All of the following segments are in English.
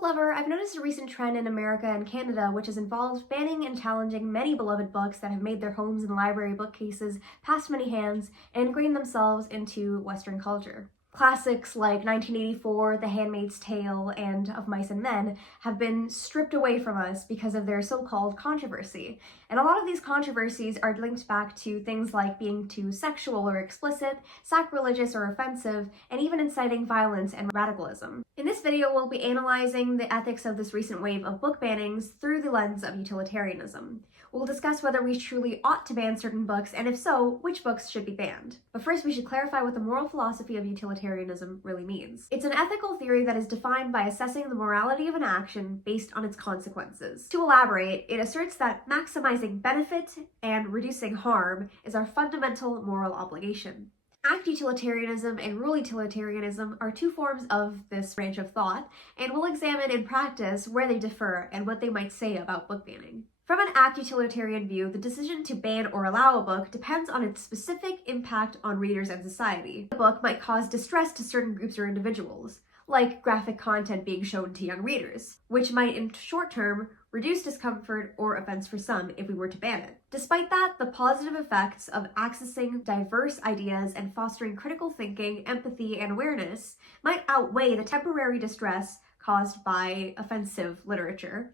book lover, I've noticed a recent trend in America and Canada which has involved banning and challenging many beloved books that have made their homes in library bookcases past many hands and ingrained themselves into Western culture. Classics like 1984, The Handmaid's Tale, and Of Mice and Men have been stripped away from us because of their so-called controversy. And a lot of these controversies are linked back to things like being too sexual or explicit, sacrilegious or offensive, and even inciting violence and radicalism. In this video, we'll be analyzing the ethics of this recent wave of book bannings through the lens of utilitarianism. We'll discuss whether we truly ought to ban certain books, and if so, which books should be banned. But first, we should clarify what the moral philosophy of utilitarianism really means. It's an ethical theory that is defined by assessing the morality of an action based on its consequences. To elaborate, it asserts that maximizing benefit and reducing harm is our fundamental moral obligation. Act utilitarianism and rule utilitarianism are two forms of this branch of thought, and we'll examine in practice where they differ and what they might say about book banning. From an act utilitarian view, the decision to ban or allow a book depends on its specific impact on readers and society. The book might cause distress to certain groups or individuals, like graphic content being shown to young readers, which might in short term reduce discomfort or offense for some if we were to ban it. Despite that, the positive effects of accessing diverse ideas and fostering critical thinking, empathy, and awareness might outweigh the temporary distress caused by offensive literature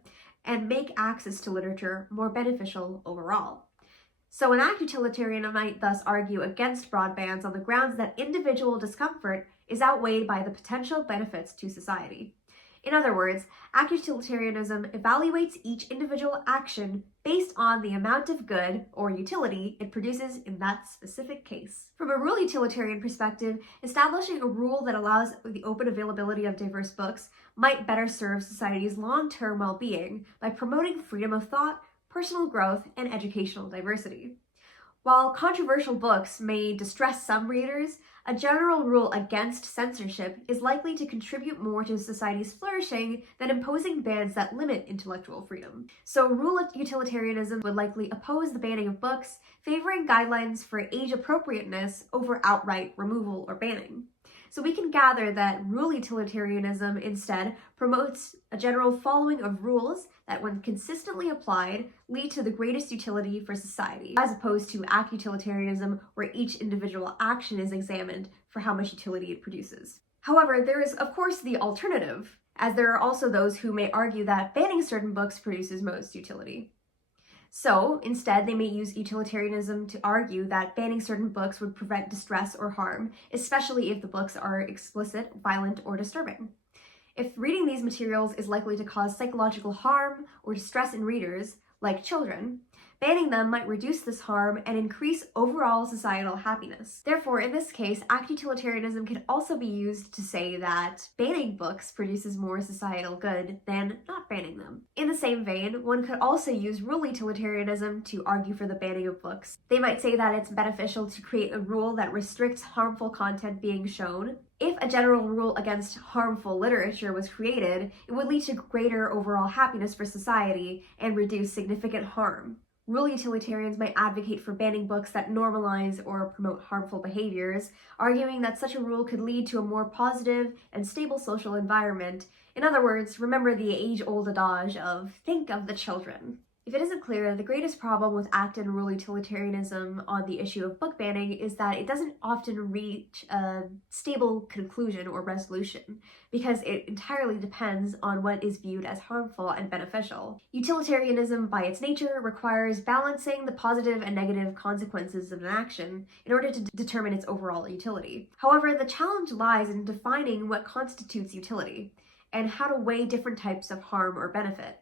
and make access to literature more beneficial overall. So an act utilitarian might thus argue against broad bans on the grounds that individual discomfort is outweighed by the potential benefits to society. In other words, act utilitarianism evaluates each individual action based on the amount of good or utility it produces in that specific case. From a rule utilitarian perspective, establishing a rule that allows the open availability of diverse books might better serve society's long-term well-being by promoting freedom of thought, personal growth, and educational diversity. While controversial books may distress some readers, a general rule against censorship is likely to contribute more to society's flourishing than imposing bans that limit intellectual freedom. So rule utilitarianism would likely oppose the banning of books, favoring guidelines for age appropriateness over outright removal or banning. So we can gather that rule utilitarianism instead promotes a general following of rules that, when consistently applied, lead to the greatest utility for society, as opposed to act utilitarianism, where each individual action is examined for how much utility it produces. However, there is, of course, the alternative, as there are also those who may argue that banning certain books produces most utility. So, instead, they may use utilitarianism to argue that banning certain books would prevent distress or harm, especially if the books are explicit, violent, or disturbing. If reading these materials is likely to cause psychological harm or distress in readers, like children, banning them might reduce this harm and increase overall societal happiness. Therefore, in this case, act utilitarianism can also be used to say that banning books produces more societal good than not banning them. In the same vein, one could also use rule utilitarianism to argue for the banning of books. They might say that it's beneficial to create a rule that restricts harmful content being shown. If a general rule against harmful literature was created, it would lead to greater overall happiness for society and reduce significant harm. Rule utilitarians might advocate for banning books that normalize or promote harmful behaviors, arguing that such a rule could lead to a more positive and stable social environment. In other words, remember the age-old adage of think of the children. If it isn't clear, the greatest problem with act and rule utilitarianism on the issue of book banning is that it doesn't often reach a stable conclusion or resolution, because it entirely depends on what is viewed as harmful and beneficial. Utilitarianism, by its nature, requires balancing the positive and negative consequences of an action in order to determine its overall utility. However, the challenge lies in defining what constitutes utility, and how to weigh different types of harm or benefit.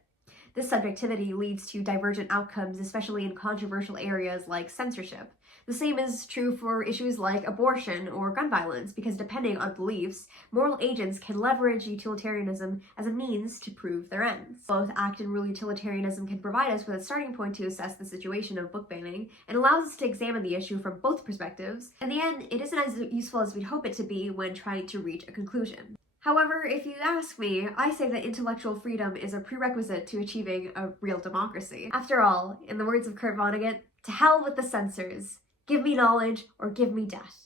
This subjectivity leads to divergent outcomes, especially in controversial areas like censorship. The same is true for issues like abortion or gun violence, because depending on beliefs, moral agents can leverage utilitarianism as a means to prove their ends. Both act and rule utilitarianism can provide us with a starting point to assess the situation of book banning, and allows us to examine the issue from both perspectives. In the end, it isn't as useful as we'd hope it to be when trying to reach a conclusion. However, if you ask me, I say that intellectual freedom is a prerequisite to achieving a real democracy. After all, in the words of Kurt Vonnegut, to hell with the censors. Give me knowledge or give me death.